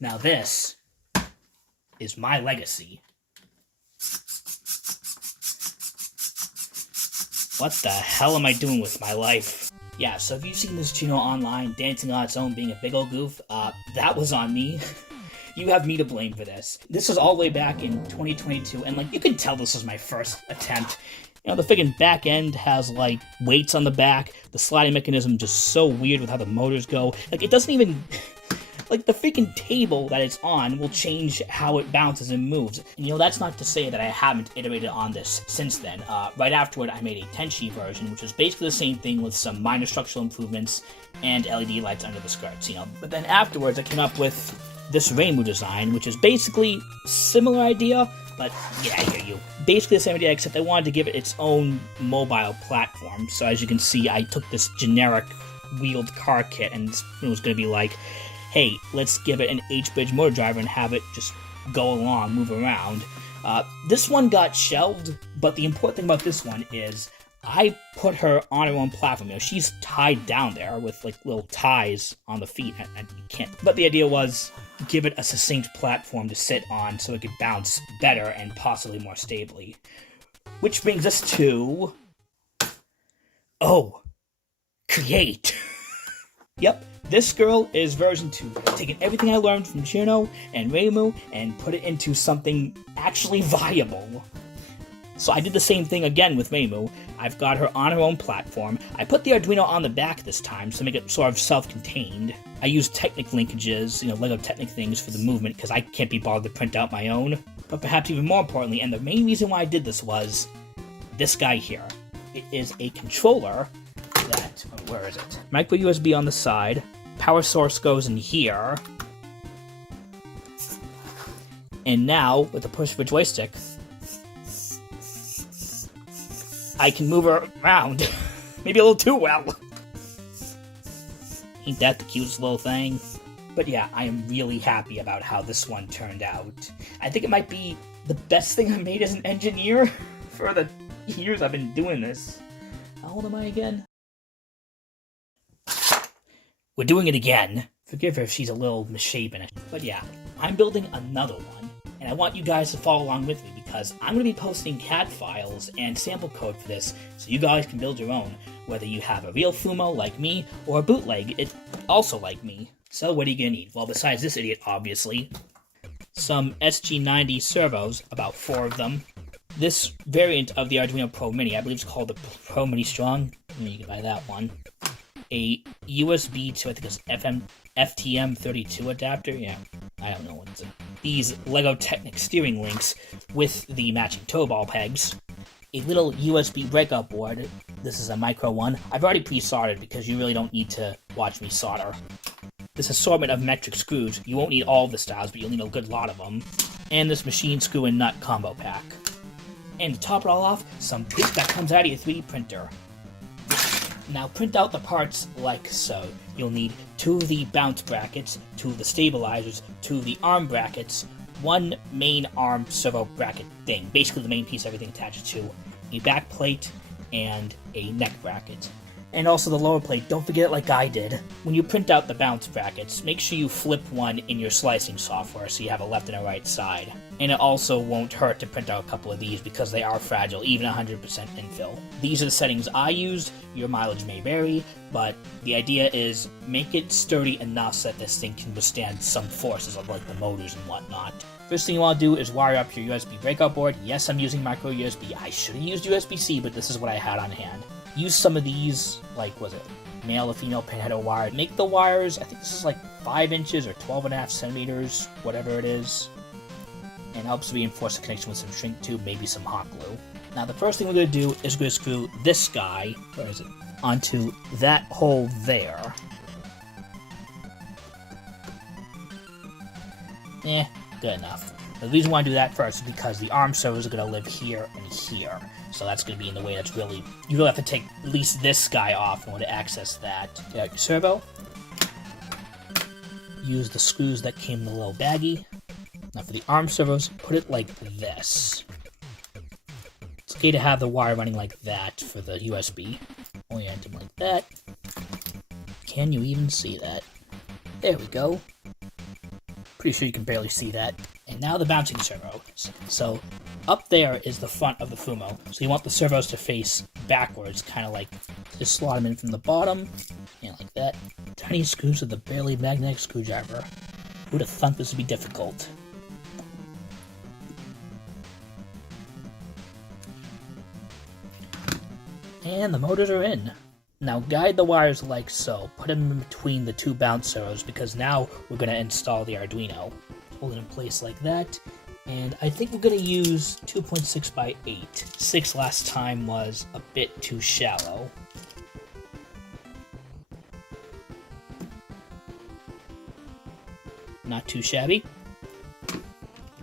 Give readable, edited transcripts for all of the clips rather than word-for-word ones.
Now this is my legacy. What the hell am I doing with my life? Yeah, so if you've seen this Gino online dancing on its own being a big old goof, that was on me. You have me to blame for this. This was all the way back in 2022, and like, you can tell this was my first attempt. You know, the friggin' back end has like weights on the back, the sliding mechanism just so weird with how the motors go. Like, it doesn't even... Like, the freaking table that it's on will change how it bounces and moves. And, you know, that's not to say that I haven't iterated on this since then. Right afterward, I made a Tenchi version, which was basically the same thing with some minor structural improvements and LED lights under the skirts, you know. But then afterwards, I came up with this rainbow design, which is basically similar idea, but yeah, I hear you. Basically the same idea, except I wanted to give it its own mobile platform. So as you can see, I took this generic wheeled car kit, and it was going to be like, hey, let's give it an H-bridge motor driver and have it just go along, move around. This one got shelved, but the important thing about this one is I put her on her own platform. You know, she's tied down there with like little ties on the feet, and you can't. But the idea was give it a succinct platform to sit on so it could bounce better and possibly more stably. Which brings us to... Oh, create. Yep. This girl is version 2, taking everything I learned from Chino and Reimu and put it into something actually viable. So I did the same thing again with Reimu. I've got her on her own platform. I put the Arduino on the back this time to make it sort of self-contained. I used Technic linkages, you know, Lego Technic things for the movement because I can't be bothered to print out my own. But perhaps even more importantly, and the main reason why I did this was this guy here. It is a controller that, oh, where is it? Micro USB on the side. Power source goes in here. And now, with the push of a joystick, I can move her around. Maybe a little too well. Ain't that the cutest little thing? But yeah, I am really happy about how this one turned out. I think it might be the best thing I made as an engineer for the years I've been doing this. How old am I again? We're doing it again. Forgive her if she's a little misshapen. But yeah, I'm building another one, and I want you guys to follow along with me because I'm going to be posting CAD files and sample code for this so you guys can build your own, whether you have a real Fumo like me or a bootleg it also like me. So what are you going to need? Well, besides this idiot, obviously, some SG90 servos, about 4 of them. This variant of the Arduino Pro Mini, I believe it's called the Pro Mini Strong. You can buy that one. A USB to, I think it's FTM32 adapter. Yeah, I don't know what it's. These Lego Technic steering links with the matching toe ball pegs. A little USB breakout board. This is a micro one. I've already pre-soldered because you really don't need to watch me solder. This assortment of metric screws. You won't need all of the styles, but you'll need a good lot of them. And this machine screw and nut combo pack. And to top it all off, some paste that comes out of your 3D printer. Now print out the parts like so. You'll need 2 of the bounce brackets, 2 of the stabilizers, 2 of the arm brackets, 1 main arm servo bracket thing, basically the main piece everything attaches to, a back plate, and a neck bracket. And also the lower plate, don't forget it like I did. When you print out the bounce brackets, make sure you flip one in your slicing software so you have a left and a right side. And it also won't hurt to print out a couple of these because they are fragile, even 100% infill. These are the settings I used. Your mileage may vary, but the idea is make it sturdy enough so that this thing can withstand some forces of like the motors and whatnot. First thing you want to do is wire up your USB breakout board. Yes, I'm using micro USB. I should have used USB-C, but this is what I had on hand. Use some of these, like, was it male or female pinhead wire. Make the wires, I think this is like 5 inches or 12.5 centimeters, whatever it is. And helps reinforce the connection with some shrink tube, maybe some hot glue. Now the first thing we're going to do is we're going to screw this guy, where is it, onto that hole there. Good enough. The reason why I do that first is because the arm servos are going to live here and here. So that's going to be in the way that's really... You really have to take at least this guy off in order to access that. You got your servo. Use the screws that came in the little baggie. Now for the arm servos, put it like this. It's okay to have the wire running like that for the USB. Orient them like that. Can you even see that? There we go. Pretty sure you can barely see that. And now the bouncing servos. So up there is the front of the Fumo. So you want the servos to face backwards, kind of like just slot them in from the bottom, and like that. Tiny screws with a barely magnetic screwdriver. Who'd have thunk this would be difficult? And the motors are in. Now guide the wires like so. Put them in between the two bounce servos because now we're going to install the Arduino. Hold it in place like that. And I think we're going to use 2.6 by 8. 6 last time was a bit too shallow. Not too shabby.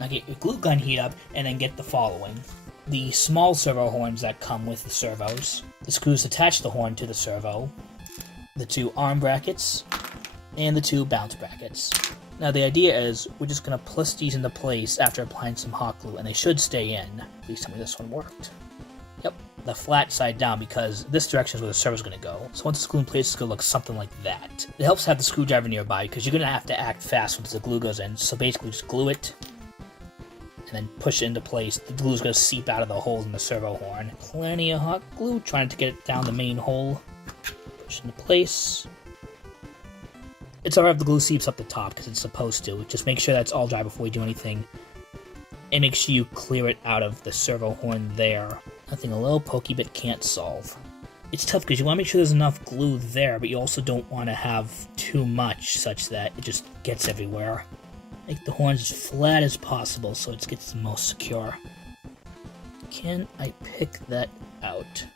Now get your glue gun heat up and then get the following. The small servo horns that come with the servos, the screws attach the horn to the servo, the two arm brackets, and the two bounce brackets. Now the idea is we're just going to push these into place after applying some hot glue, and they should stay in. Please tell me this one worked. Yep, the flat side down because this direction is where the servo is going to go. So once it's glued in place, it's going to look something like that. It helps to have the screwdriver nearby because you're going to have to act fast once the glue goes in. So basically just glue it, and then push it into place. The glue is going to seep out of the holes in the servo horn. Plenty of hot glue, trying to get it down the main hole. Push it into place. It's alright if the glue seeps up the top, because it's supposed to. Just make sure that's all dry before you do anything. And make sure you clear it out of the servo horn there. Nothing a little pokey bit can't solve. It's tough because you want to make sure there's enough glue there, but you also don't want to have too much such that it just gets everywhere. Make the horns as flat as possible so it gets the most secure. Can I pick that out?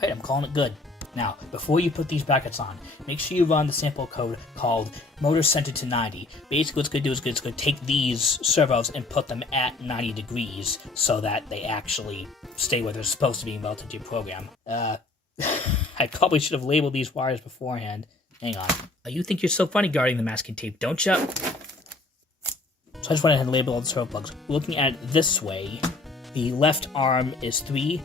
Right, I'm calling it good. Now, before you put these brackets on, make sure you run the sample code called motor centered to 90. Basically what it's going to do is it's going to take these servos and put them at 90 degrees so that they actually stay where they're supposed to be relative to your program. I probably should have labeled these wires beforehand. Hang on. You think you're so funny guarding the masking tape, don't you? So I just went ahead and labeled all the servo plugs. Looking at it this way, the left arm is 3,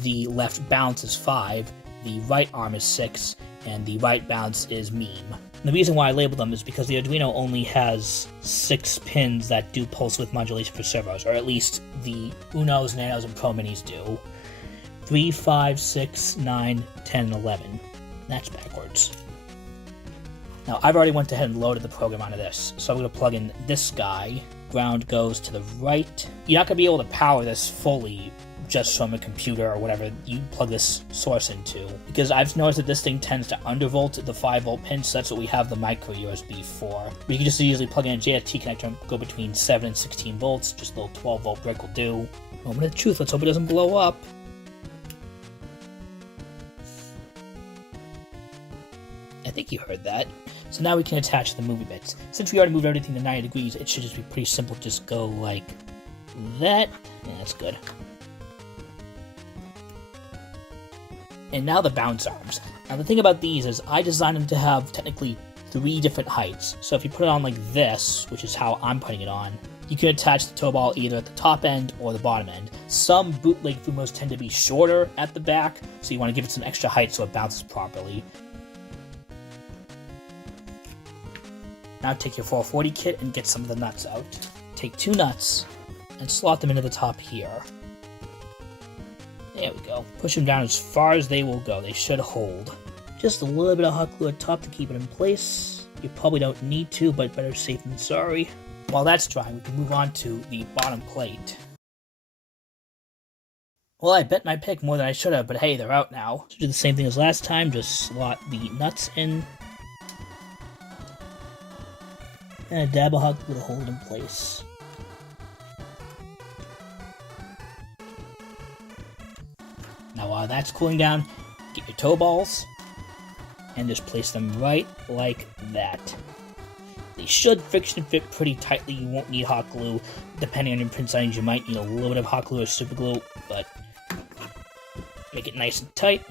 the left bounce is 5, the right arm is 6, and the right bounce is meme. And the reason why I labeled them is because the Arduino only has 6 pins that do pulse width modulation for servos, or at least the Unos, Nanos, and Pro Minis do. 3, 5, 6, 9, 10, and 11. That's backwards. Now, I've already went ahead and loaded the program onto this, so I'm going to plug in this guy. Ground goes to the right. You're not going to be able to power this fully just from a computer or whatever you plug this source into, because I've noticed that this thing tends to undervolt the 5-volt pin, so that's what we have the micro USB for. We can just easily plug in a JST connector and go between 7 and 16 volts, just a little 12-volt brick will do. Moment of truth, let's hope it doesn't blow up. I think you heard that. So now we can attach the movie bits. Since we already moved everything to 90 degrees, it should just be pretty simple. Just go like that. Yeah, that's good. And now the bounce arms. Now the thing about these is I designed them to have technically 3 different heights. So if you put it on like this, which is how I'm putting it on, you can attach the tow ball either at the top end or the bottom end. Some bootleg Fumos tend to be shorter at the back, so you want to give it some extra height so it bounces properly. Now take your 440 kit and get some of the nuts out. Take 2 nuts and slot them into the top here. There we go. Push them down as far as they will go. They should hold. Just a little bit of hot glue at top to keep it in place. You probably don't need to, but better safe than sorry. While that's drying, we can move on to the bottom plate. Well, I bet my pick more than I should have, but hey, they're out now. So do the same thing as last time, just slot the nuts in. And a dab of hot glue to hold it in place. Now while that's cooling down, get your tow balls and just place them right like that. They should friction fit pretty tightly. You won't need hot glue. Depending on your print settings, you might need a little bit of hot glue or super glue, but make it nice and tight.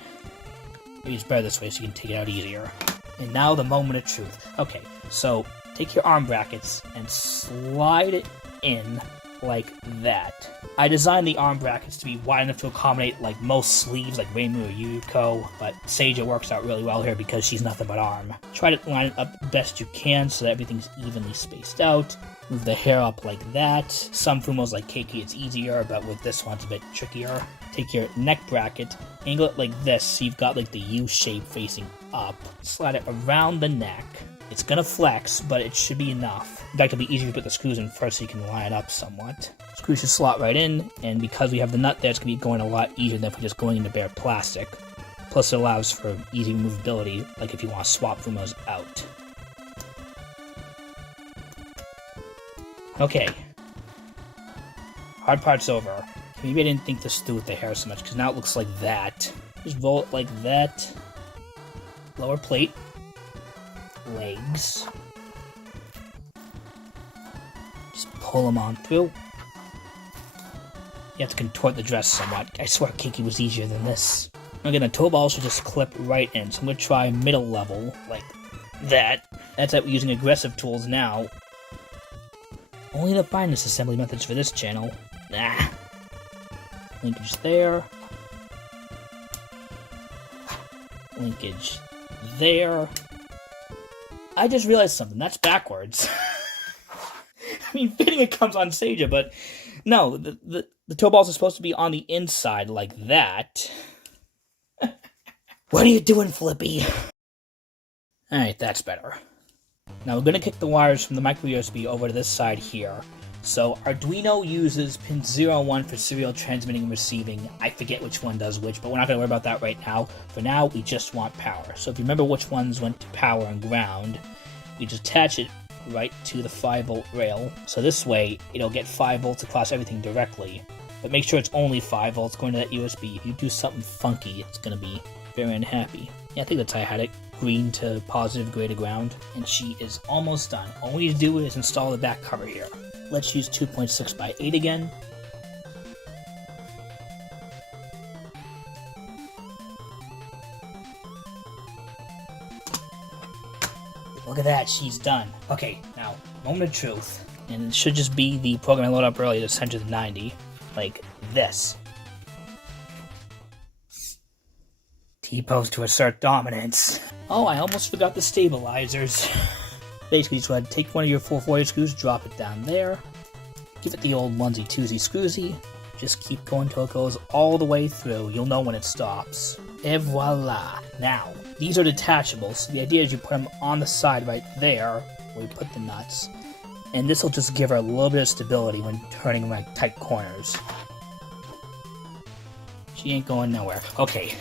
Maybe it's better this way so you can take it out easier. And now the moment of truth. Okay, so take your arm brackets and slide it in like that. I designed the arm brackets to be wide enough to accommodate like most sleeves like Reimu or Yuko, but Seija works out really well here because she's nothing but arm. Try to line it up best you can so that everything's evenly spaced out. Move the hair up like that. Some Fumos like Keiki it's easier, but with this one it's a bit trickier. Take your neck bracket, angle it like this so you've got like the U shape facing up. Slide it around the neck. It's gonna flex, but it should be enough. In fact, it'll be easier to put the screws in first so you can line it up somewhat. Screws should slot right in, and because we have the nut there, it's gonna be going a lot easier than if we're just going into bare plastic. Plus, it allows for easy movability, like if you want to swap Fumos out. Okay. Hard part's over. Maybe I didn't think this through with the hair so much, because now it looks like that. Just roll it like that. Lower plate. Legs. Just pull them on through. You have to contort the dress somewhat. I swear Keiki was easier than this. Again, the toe ball should just clip right in, so I'm going to try middle level, like that. That's it, we're using aggressive tools now. Only the finest assembly methods for this channel. Nah. Linkage there. Linkage there. I just realized something. That's backwards. I mean, fitting it comes on Seija, but no, the toe balls are supposed to be on the inside like that. What are you doing, Flippy? Alright, that's better. Now we're going to kick the wires from the micro USB over to this side here. So Arduino uses pin 0 and 1 for serial transmitting and receiving. I forget which one does which, but we're not going to worry about that right now. For now, we just want power. So if you remember which ones went to power and ground, we just attach it right to the 5-volt rail. So this way, it'll get 5 volts across everything directly. But make sure it's only 5 volts going to that USB. If you do something funky, it's going to be very unhappy. Yeah, I think that's how I had it. Green to positive, gray to ground. And she is almost done. All we need to do is install the back cover here. Let's use 2.6 by 8 again. Look at that, she's done. Okay, now, moment of truth. And it should just be the program I loaded up earlier to center the 90. Like this. T-pose to assert dominance. Oh, I almost forgot the stabilizers. Basically, just go ahead and take one of your 440 screws, drop it down there. Give it the old onesie-twosie screws-y. Just keep going till it goes all the way through. You'll know when it stops. Et voila. Now, these are detachable, so the idea is you put them on the side right there, where we put the nuts, and this will just give her a little bit of stability when turning like tight corners. She ain't going nowhere. Okay,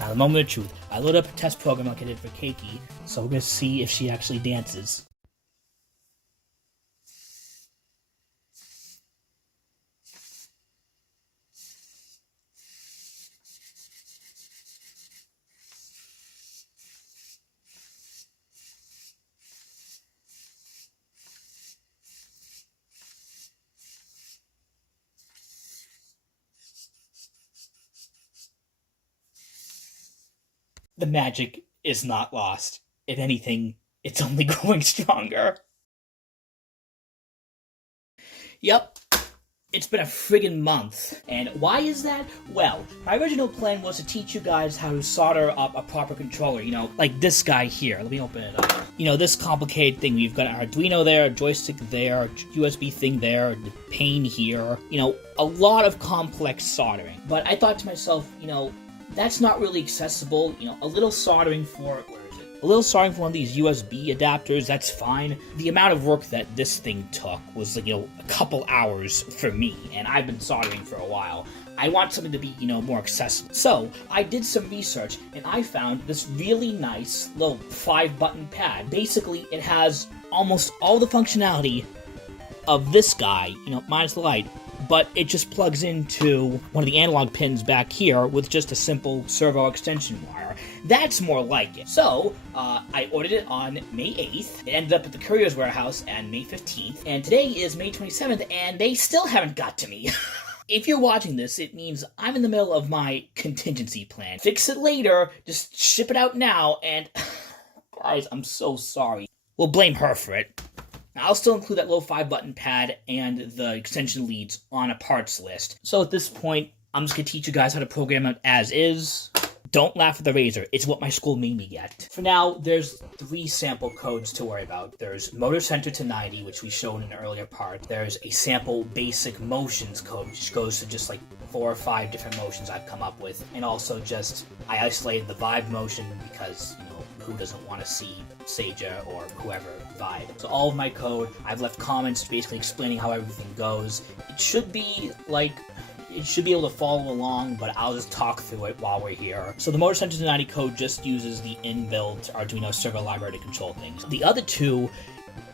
now the moment of truth. I load up a test program like I did for Keiki, so we're gonna see if she actually dances. The magic is not lost. If anything, it's only growing stronger. Yep, it's been a friggin' month. And why is that? Well, my original plan was to teach you guys how to solder up a proper controller, you know, like this guy here. Let me open it up. You know, this complicated thing. We've got an Arduino there, a joystick there, a USB thing there, the pane here. You know, a lot of complex soldering. But I thought to myself, you know, that's not really accessible. You know, a little soldering for, where is it? A little soldering for one of these USB adapters, that's fine. The amount of work that this thing took was, like, you know, a couple hours for me, and I've been soldering for a while. I want something to be, you know, more accessible. So, I did some research, and I found this really nice little 5-button pad. Basically, it has almost all the functionality of this guy, you know, minus the light, but it just plugs into one of the analog pins back here with just a simple servo extension wire. That's more like it. So, I ordered it on May 8th. It ended up at the courier's warehouse on May 15th, and today is May 27th, and they still haven't got to me. If you're watching this, it means I'm in the middle of my contingency plan. Fix it later, just ship it out now, and guys, I'm so sorry. We'll blame her for it. Now, I'll still include that little 5-button pad and the extension leads on a parts list. So at this point, I'm just going to teach you guys how to program it as is. Don't laugh at the razor. It's what my school made me get. For now, there's 3 sample codes to worry about. There's motor center to 90, which we showed in an earlier part. There's a sample basic motions code, which goes to just like 4 or 5 different motions I've come up with. And also just, I isolated the vibe motion because, who doesn't want to see Seija or whoever vibe. So all of my code, I've left comments basically explaining how everything goes. It should be able to follow along, but I'll just talk through it while we're here. So the Motor Center to 90 code just uses the inbuilt Arduino servo library to control things. The other two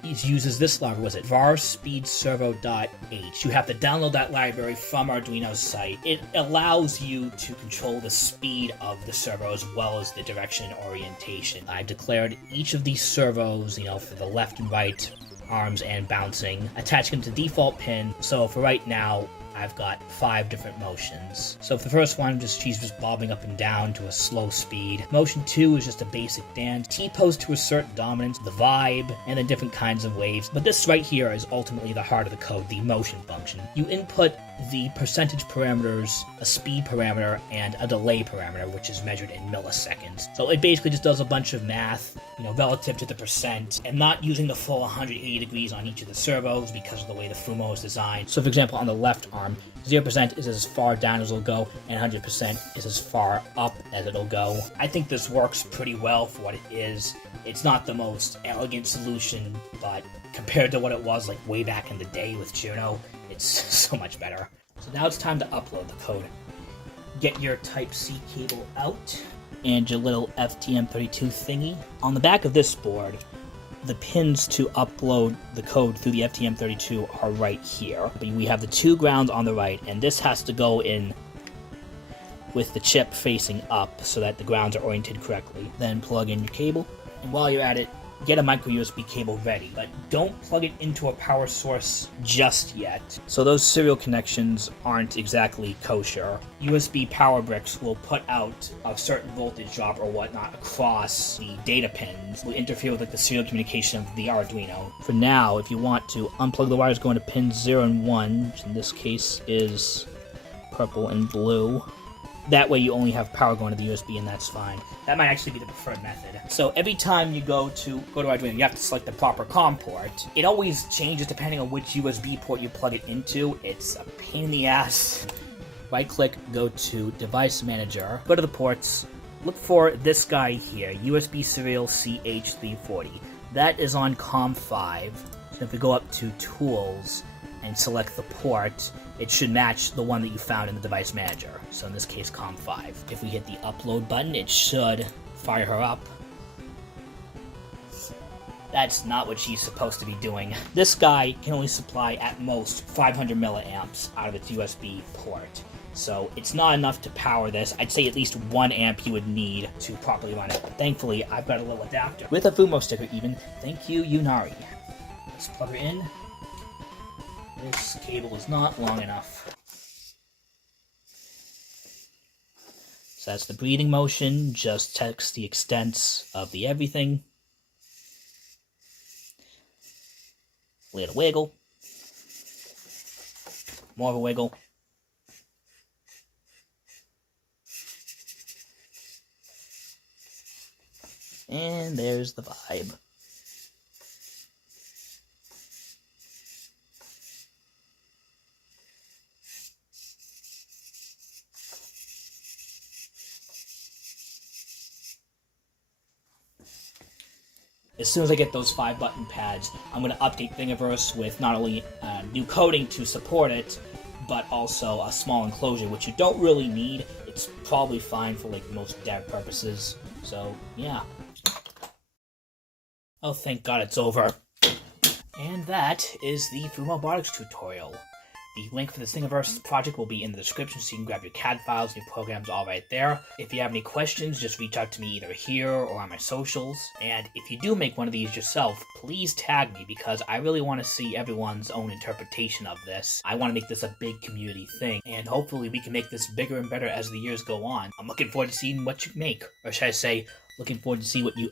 uses this library, var speed servo.h. You have to download that library from Arduino's site. It allows you to control the speed of the servo as well as the direction and orientation. I've declared each of these servos, for the left and right arms and bouncing, attaching them to default pin. So for right now, I've got 5 different motions. So for the first one, she's just bobbing up and down to a slow speed. Motion 2 is just a basic dance. T-pose to assert dominance, the vibe, and then different kinds of waves. But this right here is ultimately the heart of the code, the motion function. You input the percentage parameters, a speed parameter, and a delay parameter, which is measured in milliseconds. So it basically just does a bunch of math, relative to the percent, and not using the full 180 degrees on each of the servos because of the way the Fumo is designed. So for example, on the left arm, 0% is as far down as it'll go, and 100% is as far up as it'll go. I think this works pretty well for what it is. It's not the most elegant solution, but compared to what it was like way back in the day with Juno, it's so much better. So now it's time to upload the code. Get your Type-C cable out, and your little FTM32 thingy. On the back of this board, the pins to upload the code through the FTM32 are right here. But we have the 2 grounds on the right, and this has to go in with the chip facing up so that the grounds are oriented correctly. Then plug in your cable, and while you're at it, get a micro USB cable ready, but don't plug it into a power source just yet. So those serial connections aren't exactly kosher. USB power bricks will put out a certain voltage drop or whatnot across the data pins, will interfere with the serial communication of the Arduino. For now, if you want to unplug the wires going to pins 0 and 1, which in this case is purple and blue, that way you only have power going to the USB, and that's fine. That might actually be the preferred method. So every time you go to Arduino, you have to select the proper COM port. It always changes depending on which USB port you plug it into. It's a pain in the ass. Right-click, go to Device Manager, go to the ports, look for this guy here, USB Serial CH340. That is on COM 5. So if we go up to Tools and select the port, it should match the one that you found in the Device Manager. So in this case, COM 5. If we hit the upload button, it should fire her up. That's not what she's supposed to be doing. This guy can only supply at most 500 milliamps out of its USB port. So it's not enough to power this. I'd say at least 1 amp you would need to properly run it. But thankfully, I've got a little adapter with a Fumo sticker even. Thank you, Yunari. Let's plug her in. This cable is not long enough. So that's the breathing motion, just checks the extents of the everything. Little wiggle. More of a wiggle. And there's the vibe. As soon as I get those 5-button pads, I'm going to update Thingiverse with not only new coding to support it, but also a small enclosure, which you don't really need. It's probably fine for most dev purposes. So, yeah. Oh, thank God it's over. And that is the Fumobotics tutorial. The link for the Thingiverse project will be in the description, so you can grab your CAD files and your programs all right there. If you have any questions, just reach out to me either here or on my socials. And if you do make one of these yourself, please tag me, because I really want to see everyone's own interpretation of this. I want to make this a big community thing, and hopefully we can make this bigger and better as the years go on. I'm looking forward to seeing what you make, or should I say, looking forward to see what you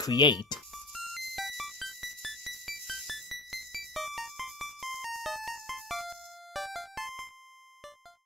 create.